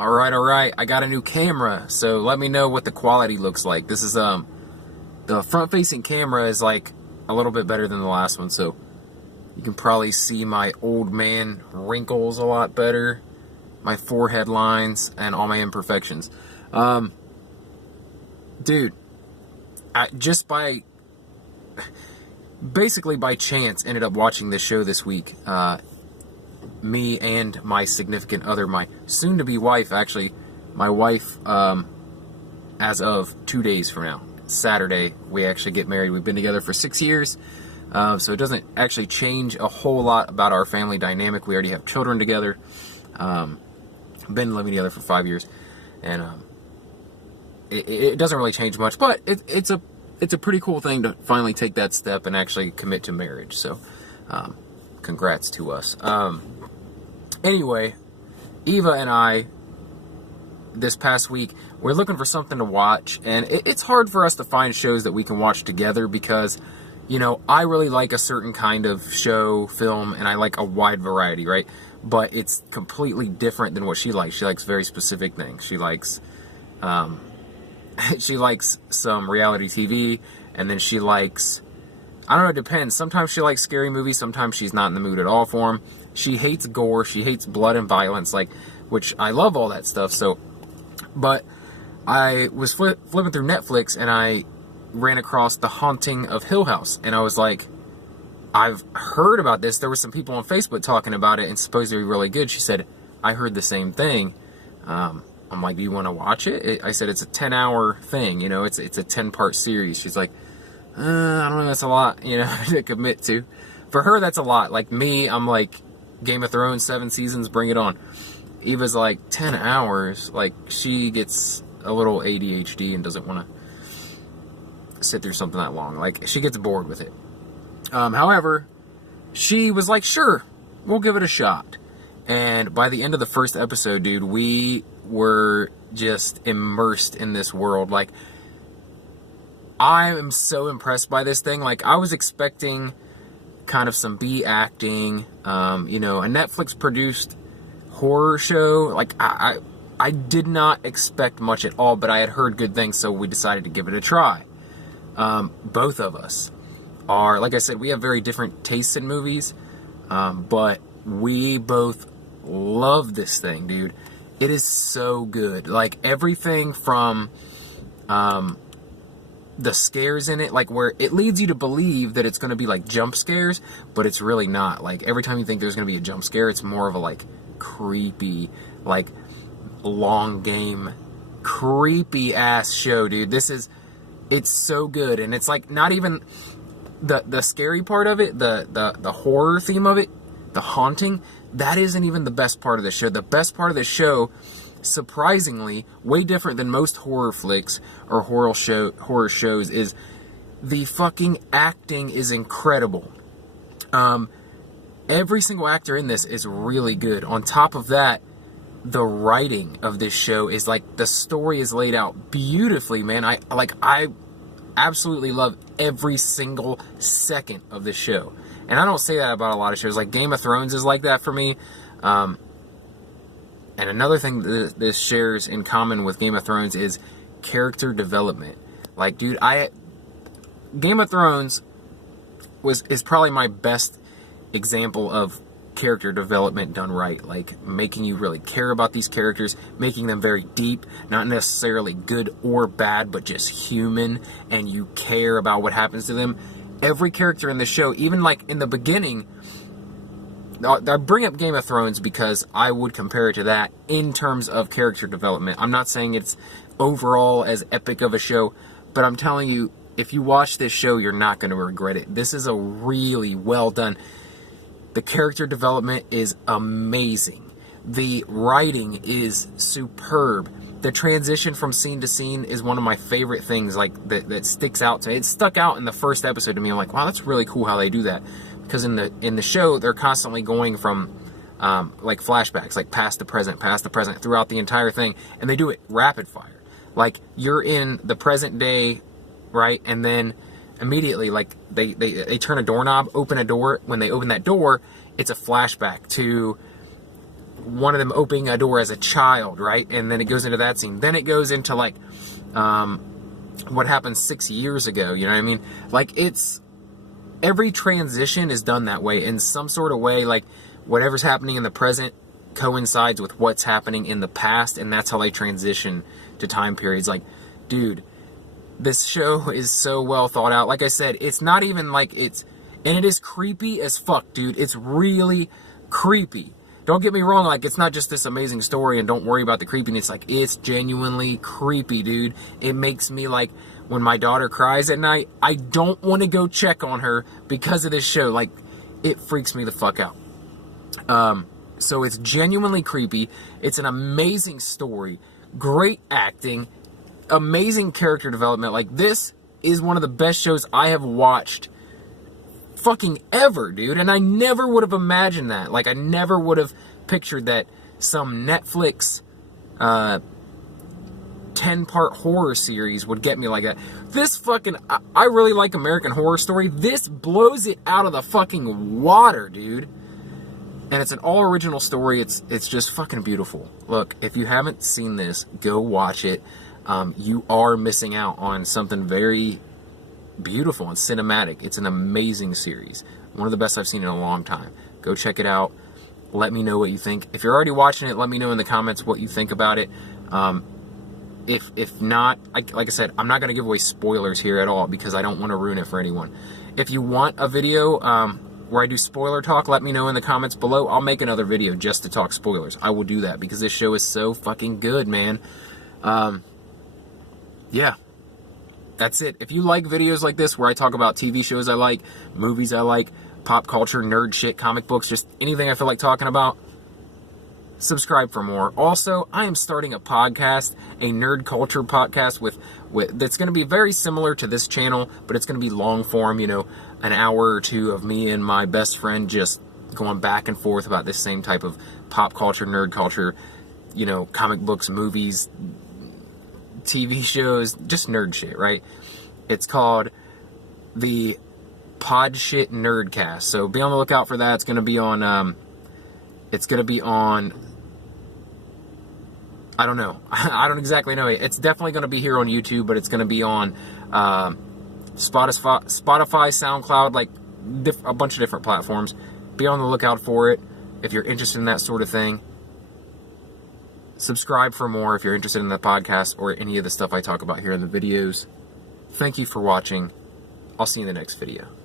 All right. I got a new camera, so let me know what the quality looks like. This is the front-facing camera is like a little bit better than the last one, so you can probably see my old man wrinkles a lot better, my forehead lines, and all my imperfections. Dude, basically by chance ended up watching this show this week. Me and my significant other, my soon-to-be wife, actually, my wife, as of 2 days from now, Saturday, we actually get married. We've been together for 6 years, so it doesn't actually change a whole lot about our family dynamic. We already have children together, been living together for 5 years, and it doesn't really change much, but it's a pretty cool thing to finally take that step and actually commit to marriage, so congrats to us. Anyway, Eva and I, this past week, we're looking for something to watch, and it's hard for us to find shows that we can watch together because, you know, I really like a certain kind of show, film, and I like a wide variety, right? But it's completely different than what she likes. She likes very specific things. She likes, she likes some reality TV, and then she likes, I don't know, it depends. Sometimes she likes scary movies, sometimes she's not in the mood at all for them. She hates gore, she hates blood and violence, like, which I love all that stuff, so, but I was flipping through Netflix, and I ran across The Haunting of Hill House, and I was like, I've heard about this. There were some people on Facebook talking about it, and supposed to be really good. She said, I heard the same thing. I'm like, do you want to watch it? I said, it's a 10-hour thing, you know, it's a 10-part series. She's like, I don't know, that's a lot, you know, to commit to. For her, that's a lot. Like me, I'm like, Game of Thrones, 7 seasons, bring it on. Eva's like, 10 hours, like, she gets a little ADHD and doesn't want to sit through something that long. Like, she gets bored with it. However, she was like, sure, we'll give it a shot. And by the end of the first episode, dude, we were just immersed in this world. Like, I am so impressed by this thing. Like, I was expecting kind of some B acting, you know, a Netflix produced horror show. Like, I did not expect much at all, but I had heard good things, so we decided to give it a try. Both of us are, like I said, we have very different tastes in movies, but we both love this thing, dude. It is so good. Like, everything from the scares in it, like where it leads you to believe that it's going to be like jump scares, but it's really not. Like, every time you think there's going to be a jump scare, it's more of a like creepy, like long game, creepy ass show, dude. It's so good. And it's like not even the scary part of it, the horror theme of it, the haunting, that isn't even the best part of the show. The best part of the show, surprisingly, way different than most horror flicks or horror shows, is the fucking acting is incredible. Every single actor in this is really good. On top of that, the writing of this show is like, the story is laid out beautifully, man. I absolutely love every single second of the show. And I don't say that about a lot of shows. Like, Game of Thrones is like that for me. And another thing that this shares in common with Game of Thrones is character development. Like, dude, Game of Thrones is probably my best example of character development done right. Like, making you really care about these characters, making them very deep, not necessarily good or bad, but just human, and you care about what happens to them. Every character in the show, even like in the beginning, I bring up Game of Thrones because I would compare it to that in terms of character development. I'm not saying it's overall as epic of a show, but I'm telling you, if you watch this show, you're not going to regret it. This is a really well done. The character development is amazing. The writing is superb. The transition from scene to scene is one of my favorite things, like, that sticks out to me. It stuck out in the first episode to me. I'm like, wow, that's really cool how they do that. Because in the show, they're constantly going from like flashbacks, like past the present throughout the entire thing, and they do it rapid fire. Like, you're in the present day, right, and then immediately, like, they turn a doorknob, open a door. When they open that door, it's a flashback to one of them opening a door as a child, right? And then it goes into that scene. Then it goes into like what happened 6 years ago. You know what I mean? Like, it's every transition is done that way in some sort of way. Like, whatever's happening in the present coincides with what's happening in the past, and that's how they transition to time periods. Like, dude, this show is so well thought out. Like I said, it's not even like it's, and it is creepy as fuck, dude. It's really creepy. Don't get me wrong, like, it's not just this amazing story, and don't worry about the creepiness. Like, it's genuinely creepy, dude. It makes me, like, when my daughter cries at night, I don't want to go check on her because of this show. Like, it freaks me the fuck out. So it's genuinely creepy. It's an amazing story. Great acting. Amazing character development. Like, this is one of the best shows I have watched fucking ever, dude. And I never would have imagined that. Like, I never would have pictured that some Netflix 10-part horror series would get me like that. This fucking, I really like American Horror Story. This blows it out of the fucking water, dude. And it's an all original story. It's just fucking beautiful. Look, if you haven't seen this, go watch it. You are missing out on something very beautiful and cinematic. It's an amazing series. One of the best I've seen in a long time. Go check it out. Let me know what you think. If you're already watching it, let me know in the comments what you think about it. If not, like I said, I'm not going to give away spoilers here at all because I don't want to ruin it for anyone. If you want a video where I do spoiler talk, let me know in the comments below. I'll make another video just to talk spoilers. I will do that because this show is so fucking good, man. Yeah. That's it. If you like videos like this where I talk about TV shows I like, movies I like, pop culture, nerd shit, comic books, just anything I feel like talking about, subscribe for more. Also, I am starting a podcast, a nerd culture podcast with that's going to be very similar to this channel, but it's going to be long form, you know, an hour or two of me and my best friend just going back and forth about this same type of pop culture, nerd culture, you know, comic books, movies, TV shows, just nerd shit, right? It's called the Pod Shit Nerdcast. So be on the lookout for that. It's going to be on, I don't know. I don't exactly know. It's definitely going to be here on YouTube, but it's going to be on Spotify, SoundCloud, like a bunch of different platforms. Be on the lookout for it if you're interested in that sort of thing. Subscribe for more if you're interested in the podcast or any of the stuff I talk about here in the videos. Thank you for watching. I'll see you in the next video.